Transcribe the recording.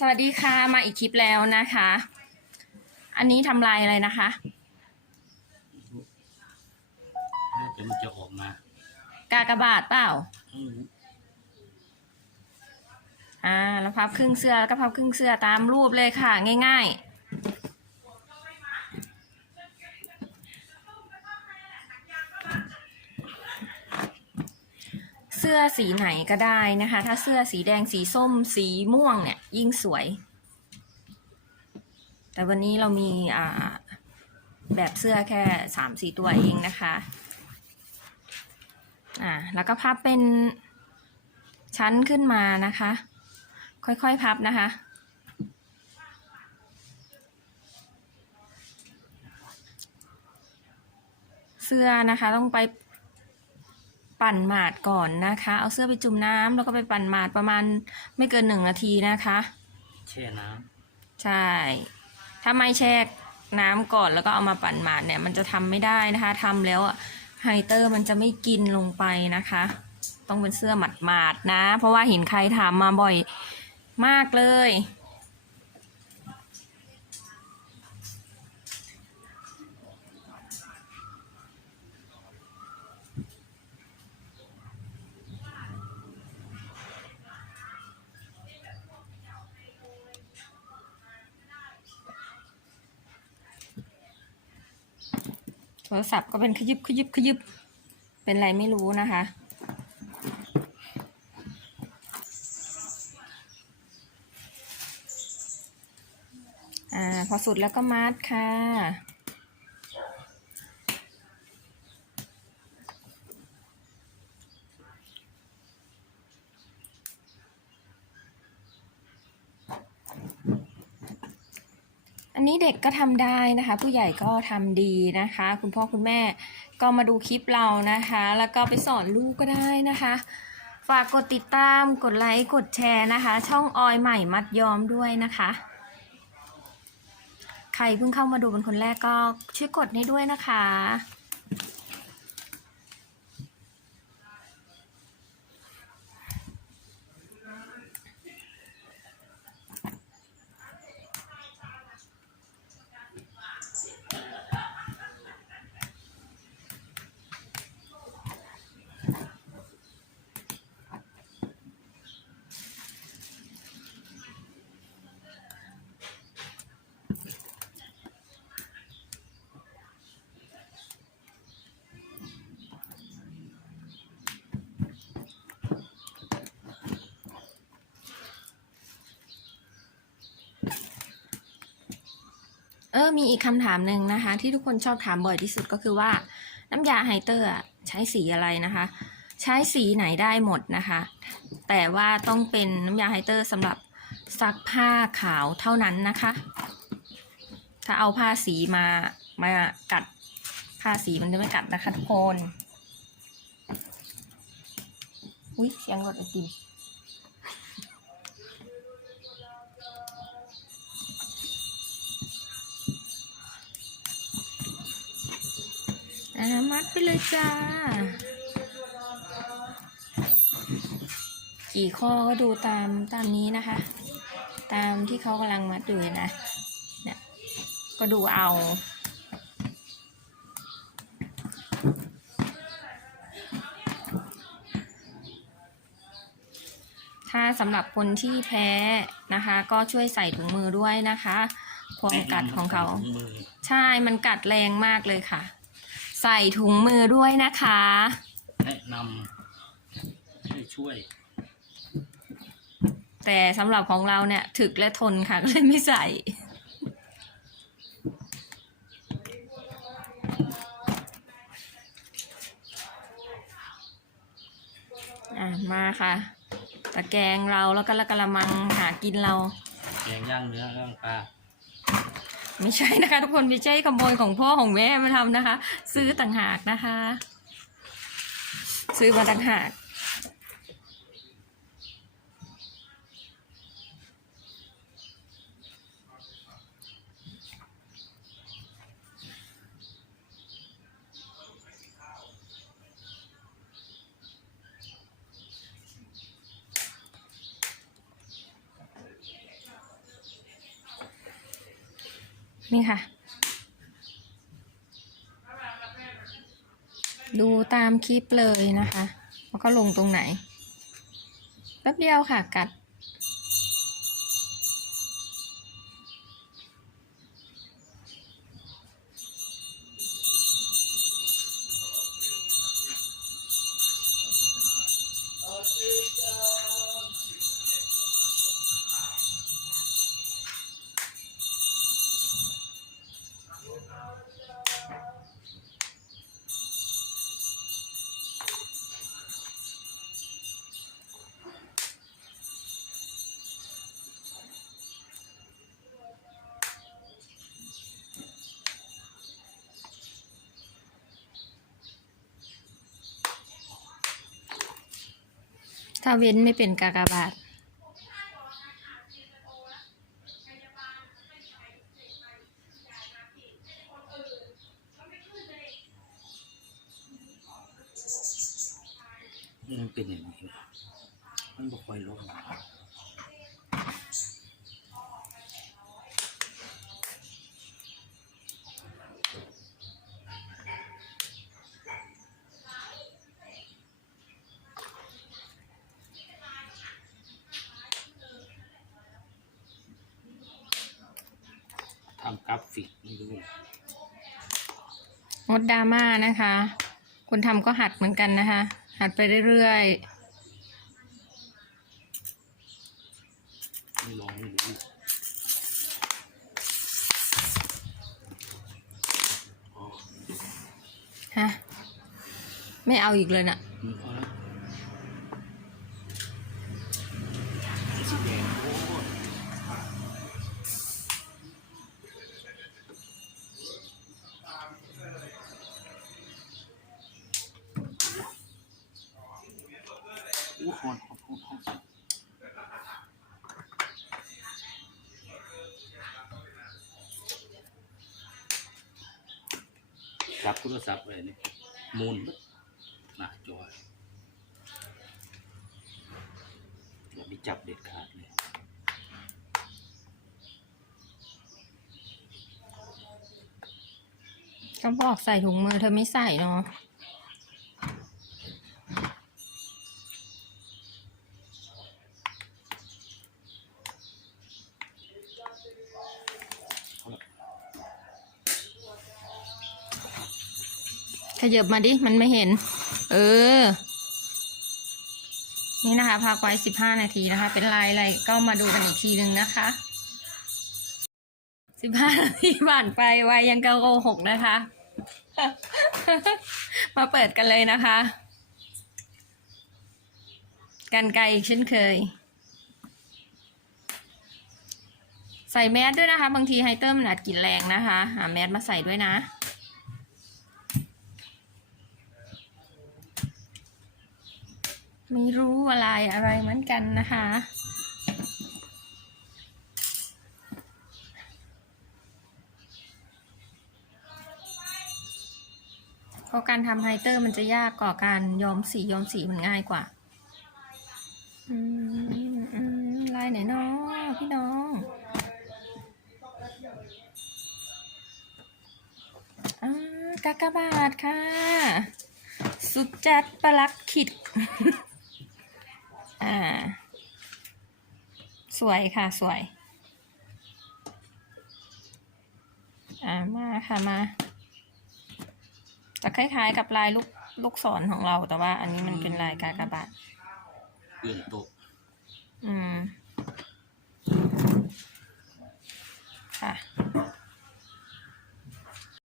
สวัสดีค่ะ มาอีกคลิปแล้วนะคะ อันนี้ทำลายอะไรนะคะน่าจะมันจะออกมากากบาทเปล่า อืมอ่าแล้วพับครึ่งเสื้อแล้วก็พับครึ่งเสื้อตามรูปเลยค่ะ ง่าย ๆ สื้อสีไหนก็ได้นะคะ ถ้าเสื้อสีแดงสีส้มสีม่วงเนี่ยยิ่งสวย แต่วันนี้เรามีแบบเสื้อแค่สามสี่ตัวเองนะคะอ่าแล้วก็พับเป็นชั้นขึ้นมานะคะ ค่อยๆพับนะคะเสื้อนะคะต้องไป ปั่นหมาดก่อนนะคะ เอาเสื้อไปจุ่มน้ำแล้วก็ไปปั่นหมาดประมาณไม่เกินหนึ่งนาทีนะคะ แช่น้ใช่ ถ้าไม่แช่น้ำก่อนแล้วก็เอามาปั่นหมาดเนี่ย มันจะทำไม่ได้นะคะทำแล้วอะไฮเตอร์มันจะไม่กินลงไปนะคะ ต้องเป็นเสื้อหมาดๆนะ เพราะว่าเห็นใครถามมาบ่อยมากเลย รศัพท์ก็เป็นขยิบขยิบขยิบเป็นไรไม่รู้นะคะ อ่า พอสุดแล้วก็มัดค่ะ อันนี้เด็กก็ทำได้นะคะ ผู้ใหญ่ก็ทำดีนะคะ คุณพ่อคุณแม่ก็มาดูคลิปเรานะคะ แล้วก็ไปสอนลูกก็ได้นะคะ ฝากกดติดตามกดไลค์กดแชร์นะคะ ช่องออยใหม่มัดยอมด้วยนะคะ ใครเพิ่งเข้ามาดูเป็นคนแรกก็ช่วยกดให้ด้วยนะคะ ออมีอีกคำถามหนึ่งนะคะ ที่ทุกคนชอบถามบ่อยที่สุดก็คือว่า น้ำยาไฮเตอร์ใช้สีอะไรนะคะ ใช้สีไหนได้หมดนะคะ แต่ว่าต้องเป็นน้ำยาไฮเตอร์สำหรับซักผ้าขาวเท่านั้นนะคะ ถ้าเอาผ้าสีมามากัดผ้าสีมันจะไม่กัดนะคะทุกคน อุ้ยเสียงรถไอติม อ่ามัดไปเลยจ้า กี่ข้อก็ดูตามตามนี้นะคะ ตามที่เขากำลังมัดอยู่นะเนี่ยก็ดูเอาถ้าสำหรับคนที่แพ้นะคะ ก็ช่วยใส่ถุงมือด้วยนะคะความำกัดของเขาถุมือใช่มันกัดแรงมากเลยค่ะ ใส่ถุงมือด้วยนะคะ แนะนำให้ช่วย แต่สำหรับของเราเนี่ยถึกและทนค่ะก็เลยไม่ใส่ อะมาค่ะ ตะแกรงเราแล้วก็ละกระมังหากินเรา แกงย่างเนื้อย่างปลา ไม่ใช่นะคะ ทุกคนไม่ใช่ขโมยของพ่อของแม่มาทำนะคะ ซื้อต่างหากนะคะ ซื้อมาต่างหาก นี่ค่ะ ดูตามคลิปเลยนะคะ แล้วก็ลงตรงไหน แป๊บเดียวค่ะกัด ถ้าเว้นไม่เป็นกากบาท นี่มันเป็นอย่างนี้วะมันบ่ค่อยลง ทำกราฟิกนี่ดู งดดราม่านะคะ คนทำก็หัดเหมือนกันนะคะ หัดไปเรื่อยๆฮะไม่เอาอีกเลยน่ะอืมเอาละสีแดงโอ้ยอู้หอนหอนหอนหอน จับโทรศัพท์เลยนี่มูนหน้าจอยอย่าไปจับเด็ดขาดเลยก็บอกใส่ถุงมือเธอไม่ใส่เนาะ เอาละ ข ยับมาดิ มันไม่เห็น เออ นี่นะคะพักไว้สิบห้านาทีนะคะ เป็นลายอะไรก็มาดูกันอีกทีหนึ่งนะคะสิบห้านาทีผ่านไปไวยังกะโกหกนะคะ มาเปิดกันเลยนะคะ กันไกลอีกเช่นเคย ใส่แมสด้วยนะคะ บางทีไฮเตอร์มันอาจกลิ่นแรงนะคะ หาแมสมาใส่ด้วยนะ ไม่รู้อะไรอะไรเหมือนกันนะคะ เพราะการทำไฮเตอร์มันจะยากกว่าการย้อมสีย้อมสีมันง่ายกว่า อืมอืมลายไหนเนาะพี่น้องอ่ากากบาทค่ะ สุดจัดประลักขิด อ่า สวยค่ะสวย อ่ามาค่ะมาจะคล้ายๆกับลายลูกลูกศรของเราแต่ว่า อันนี้มันเป็นลายกากบาทเปลี่ยนตกอืม ค่ะ